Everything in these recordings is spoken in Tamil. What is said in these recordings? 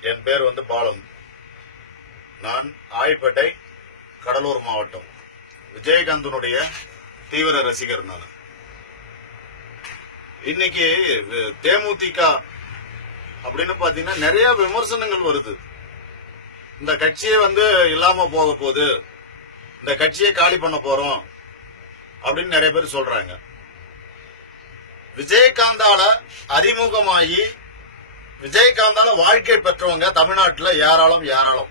என் பேர் வந்து பாலம் நான் ஆய்பேட்டை கடலூர் மாவட்டம். விஜயகாந்தனுடைய தீவிர ரசிகர் நான். இன்னைக்கு தேமுதிக அப்படின்னு பாத்தீங்கன்னா நிறைய விமர்சனங்கள் வருது. இந்த கட்சியை வந்து இல்லாம போக போகுது. இந்த கட்சியை காலி பண்ண போறோம் அப்படின்னு நிறைய பேர் சொல்றாங்க. விஜயகாந்தால அறிமுகமாகி விஜயகாந்தால வாழ்க்கை பெற்றவங்க தமிழ்நாட்டில் ஏராளம் ஏராளம்.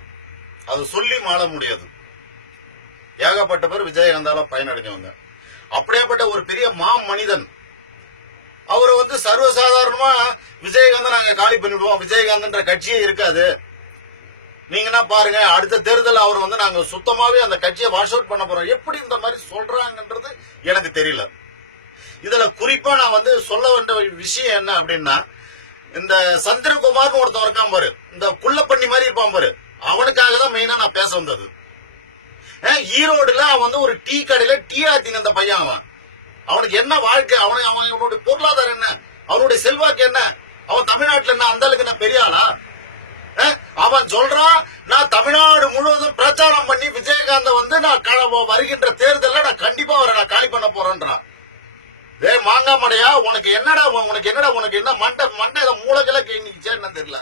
அது சொல்லி மாற முடியாது. ஏகப்பட்ட பேர் விஜயகாந்தால பயனடைஞ்சவங்க. அப்படியேப்பட்ட ஒரு பெரிய மா மனிதன். அவரை வந்து சர்வசாதாரணமா விஜயகாந்த் நாங்க காலி பண்ணிடுவோம். விஜயகாந்த்ன்ற கட்சியே இருக்காது. நீங்கன்னா பாருங்க அடுத்த தேர்தல் அவர் வந்து நாங்க சுத்தமாவே அந்த கட்சியை வாஷ் அவுட் பண்ண போறோம். எப்படி இந்த மாதிரி சொல்றாங்கன்றது எனக்கு தெரியல. இதுல குறிப்பா நான் வந்து சொல்ல வேண்டிய விஷயம் என்ன அப்படின்னா இந்த சந்திரகுமார்னு ஒருத்தன் இருக்கான் பாரு. இந்த குள்ளப்பண்ணி மாதிரி இருப்பான் பாரு. அவனுக்காக தான் மெயினா நான் பேச வந்தது. ஏன் ஈரோடுல அவன் வந்து ஒரு டீ கடையில டீ ஆத்தின அந்த பையன் அவன். அவனுக்கு என்ன வாழ்க்கை? அவனுக்கு அவனுடைய பொருளாதாரம் என்ன? அவனுடைய செல்வாக்கு என்ன? அவன் தமிழ்நாட்டுல என்ன அந்த அளவுக்கு என்ன பெரிய ஆளா? அவன் சொல்றான் நான் தமிழ்நாடு முழுவதும் பிரச்சாரம் பண்ணி விஜயகாந்த வந்து நான் க- வருகின்ற தேர்தலில் நான் கண்டிப்பா அவரை நான் காலி பண்ண போறேன்றான். ஏ மாங்காமடையா உனக்கு என்னடா உனக்கு என்னடா உனக்கு என்ன மண்டை மண்டை இதை மூளைக்கெல்லாம் கேட்டுச்சே என்னன்னு தெரியல.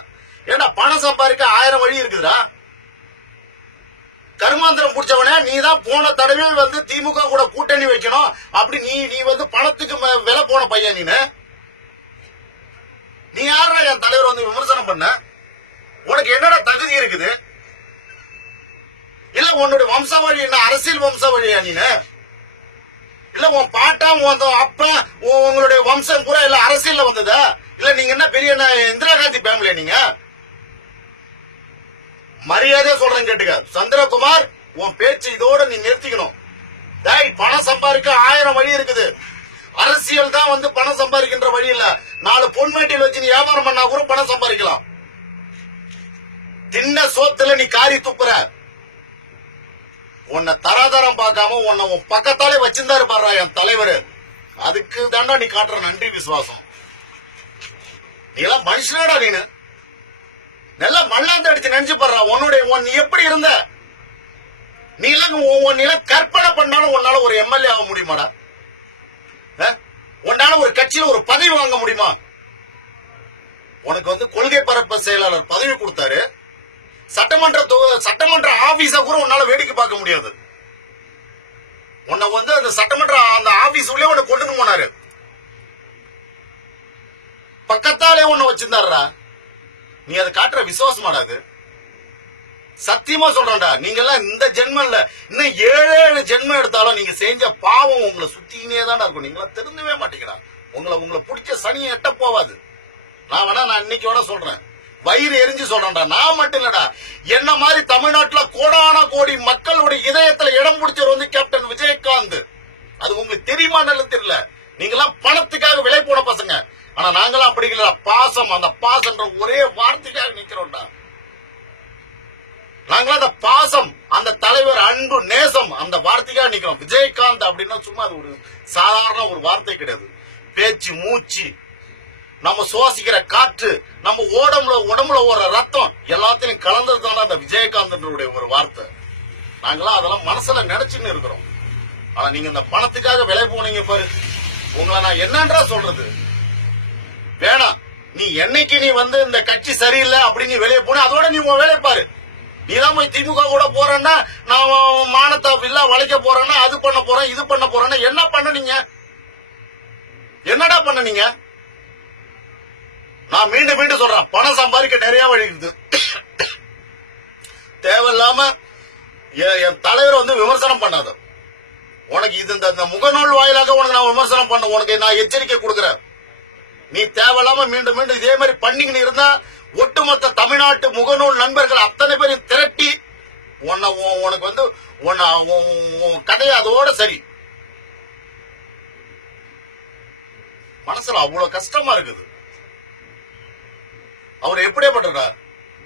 ஏன்னா பணம் சம்பாதிக்க ஆயிரம் வழி இருக்குதுடா? கருமாந்திரம் பிடிச்சவனே நீ தான் போன தடவை வந்து திமுக கூட கூட்டணி வைக்கணும். அப்படி நீ நீ வந்து பணத்துக்கு விலை போன பையன் நீனு. நீ யாரா என் தலைவர் வந்து விமர்சனம் பண்ண? உனக்கு என்னடா தகுதி இருக்குது? இல்ல உன்னுடைய வம்சாவழி என்ன அரசியல் வம்சாவழியா நீனு? இல்ல உன் பாட்டா உன் அப்பா உன் உங்களுடைய வம்சம் பூரா இல்ல அரசியல்ல வந்ததா? இல்ல நீங்க என்ன பெரிய இந்திரா காந்தி ஃபேமிலியா நீங்க? மரியாதையா சொல்றேன் கேட்டுக்க. சந்திரகுமார் உன் பேச்சு இதோட நீ நிறுத்திக்கணும். டேய் பணம் சம்பாதிக்க ஆயிரம் வழி இருக்குது. அரசியல் தான் வந்து பணம் சம்பாதிக்கின்ற வழி இல்ல. நாலு பொன்மேட்டியில் வச்சு நீ வியாபாரம் பண்ணா கூட பணம் சம்பாதிக்கலாம். தின்ன சோத்துல நீ காரி துப்புற உன்னை தராதரம் பார்க்காம உன்னை உன் பக்கத்தாலே வச்சிருந்தாரு இருப்பாரா என் தலைவர். அதுக்கு தாண்டா நீ காட்டுற நன்றி விசுவாசம். நீ எல்லாம் மனுஷனடா நீனு. நல்லா மல்லாந்து அடிச்சு நினைச்சு பாடுறா. உன்னுடைய உன் நீ எப்படி இருந்த? நீ எல்லாம் உன் உன் கற்பனை பண்ணாலும் உன்னால ஒரு எம்எல்ஏ ஆக முடியுமாடா? உன்னால ஒரு கட்சியில ஒரு பதவி வாங்க முடியுமா? உனக்கு வந்து கொள்கை பரப்பு செயலாளர் பதவி கொடுத்தாரு. சட்டமன்ற சட்டமன்ற ஆபீஸ கூட உன்னால வேடிக்கை பார்க்க முடியாது. உன்னை வந்து அந்த சட்டமன்ற அந்த ஆபீஸ் உள்ளே உன்னை கொண்டு போனாரு. பக்கத்தாலே உன்னை வச்சிருந்தாருடா. நீ அதை காட்டுற விசுவாசமாடா அது. சத்தியமா சொல்றேன்டா நீங்க எல்லாம் இந்த ஜென்மம் இல்ல இன்னும் ஏழு ஏழு ஜென்மம் எடுத்தாலும் நீங்க செஞ்ச பாவம் உங்களை சுத்தினே தான் இருக்கும். நீங்களா திருந்தவே மாட்டீங்கடா. உங்களை உங்களை பிடிச்ச சனியை எட்ட போவாது. நான் வேணா நான் இன்னைக்கு வேணா சொல்றேன். வயிறு எரிஞ்சு சொல்றேன்டா. நான் மட்டும் இல்லடா. என்ன மாதிரி தமிழ்நாட்டுல கோடான கோடி மக்களுடைய இதயத்துல இடம் பிடிச்சவர் வந்து கேப்டன் விஜயகாந்த். அது உங்களுக்கு தெரியுமா நல்ல தெரியல. நீங்களாம் பணத்துக்காக விலை போட பசங்க. ஆனா நாங்களாம் அப்படி இல்ல பாசம். அந்த பாசம்ன்ற ஒரே வார்த்தைக்காக நிக்கிறோம்டா. நாங்களாம் அந்த பாசம் அந்த தலைவர் அன்பு நேசம் அந்த வார்த்தைக்காக நிக்கிறோம். விஜயகாந்த் அப்படின்னா சும்மா அது ஒரு சாதாரண ஒரு வார்த்தை கிடையாது. பேச்சு மூச்சு நம்ம சுவாசிக்கிற காற்று நம்ம உடம்புல உடம்புல ஓடுற ரத்தம் எல்லாத்தையும் கலந்தது தானே அந்த விஜயகாந்தனுடைய ஒரு வார்த்தை. நாங்களாம் அதெல்லாம் மனசுல நினைச்சுன்னு இருக்கிறோம். ஆனா நீங்க இந்த பணத்துக்காக விலை போனீங்க பாரு. உங்களை நான் என்னன்றா சொல்றது? வேணாம். நீ என்னைக்கு நீ வந்து இந்த கட்சி சரியில்லை அப்படின்னு வெளியே போன அதோட நீ உன் வேலையை பாரு. நீ தான் போய் திமுக கூட போறேன்னா நான் மானத்தை இல்ல வளைக்க போறேன்னா அது பண்ண போறேன் இது பண்ண போறேன்னா என்ன பண்ணனீங்க என்னடா பண்ணனீங்க நான் மீண்டும் மீண்டும் சொல்றேன். பணம் சம்பாதிக்க நிறைய வழி இருக்குது. தேவையில்லாம என் என் வந்து விமர்சனம் பண்ணாத. உனக்கு இது இந்த- முகநூல் வாயிலாக உனக்கு நான் விமர்சனம் பண்ண உனக்கு நான் எச்சரிக்கை கொடுக்குறேன். நீ தேவையில்லாம மீண்டும் மீண்டும் இதே மாதிரி பண்ணிக்கின்னு இருந்தா ஒட்டுமொத்த தமிழ்நாட்டு முகநூல் நண்பர்கள் அத்தனை பேரும் திரட்டி உன்னை உனக்கு வந்து உன்னை உன் உன் கதையை அதோட சரி. மனசுல அவ்வளவு கஷ்டமா இருக்குது. அவர் எப்படியாப்பட்டா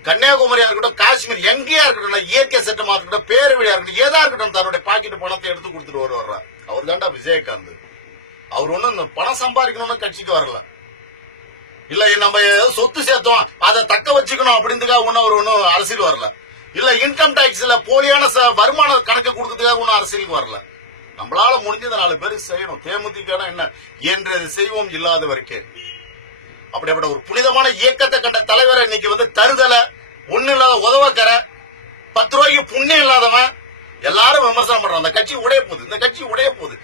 கன்னியாகுமரியா இருக்கட்டும் காஷ்மீர் எங்கேயா இருக்கட்டும் இயற்கை சட்டமா இருக்கட்டும் பேரவழியா இருக்கட்டும் ஏதா இருக்கட்டும் தன்னுடைய பாக்கெட் பணத்தை எடுத்து கொடுத்துட்டு வருவார் அவர் தான்டா விஜயகாந்த். அவர் ஒன்றும் இந்த பணம் சம்பாதிக்கணும்னு கட்சிக்கு வரல. இல்ல நம்ம ஏதோ சொத்து சேர்த்தோம் அதை தக்க வச்சுக்கணும் அப்படின்றதுக்காக ஒன்றும் அவர் ஒன்றும் அரசியல் வரல. இல்ல இன்கம் டாக்ஸ்ல போலியான ச- வருமான கணக்கு கொடுக்கறதுக்காக ஒன்றும் அரசியலுக்கு வரல. நம்மளால முடிஞ்சதை நாலு பேருக்கு செய்யணும். தேமுதிக என்ன? என்றது செய்வோம் இல்லாத வரைக்கும் அப்படிப்பட்ட ஒரு புனிதமான இயக்கத்தை கண்ட தலைவரை இன்னைக்கு வந்து தருதல ஒண்ணு இல்லாத உதவக்கற பத்து ரூபாய்க்கு புண்ணியம் இல்லாதவன் எல்லாரும் விமர்சனம் பண்றான். அந்த கட்சி உடைய போகுது இந்த கட்சி உடைய போகுது.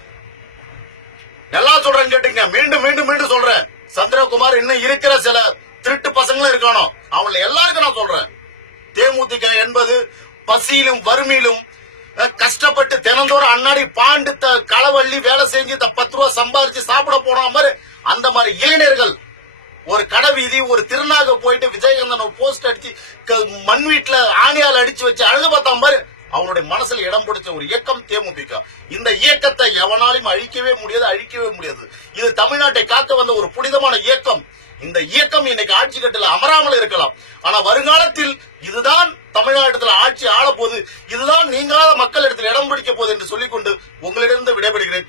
நல்லா சொல்றேன்னு கேட்டுங்க மீண்டும் மீண்டும் மீண்டும் சொல்றேன். சந்திரகுமார் இன்னும் இருக்கிற சில திருட்டு பசங்களும் இருக்கானோ அவங்கள எல்லாருக்கும் நான் சொல்றேன். தேமுதிக என்பது பசியிலும் வறுமையிலும் கஷ்டப்பட்டு தினந்தோறும் அன்னாடி பாண்டு த- களவள்ளி வேலை செஞ்சு பத்து ரூபா சம்பாதிச்சு சாப்பிட போன மாதிரி அந்த மாதிரி இளைஞர்கள் ஒரு கடை வீதி ஒரு திருநாக போயிட்டு விஜயகாந்தன் போஸ்ட் அடிச்சு க- மண் வீட்டுல ஆணியால் அடிச்சு வச்சு அழுது பார்த்தா பாரு. அவனுடைய மனசுல இடம் பிடிச்ச ஒரு இயக்கம் தேமுதிக. இந்த இயக்கத்தை எவனாலையும் அழிக்கவே முடியாது அழிக்கவே முடியாது. இது தமிழ்நாட்டை காக்க வந்த ஒரு புனிதமான இயக்கம். இந்த இயக்கம் இன்னைக்கு ஆட்சி கட்டில அமராமல் இருக்கலாம். ஆனா வருங்காலத்தில் இதுதான் தமிழ்நாட்டில் ஆட்சி ஆள போது இதுதான் நீங்களாத மக்கள் இடத்தில் இடம் பிடிக்க போகுது என்று சொல்லிக்கொண்டு உங்களிடம் விடைபெறுகிறேன்.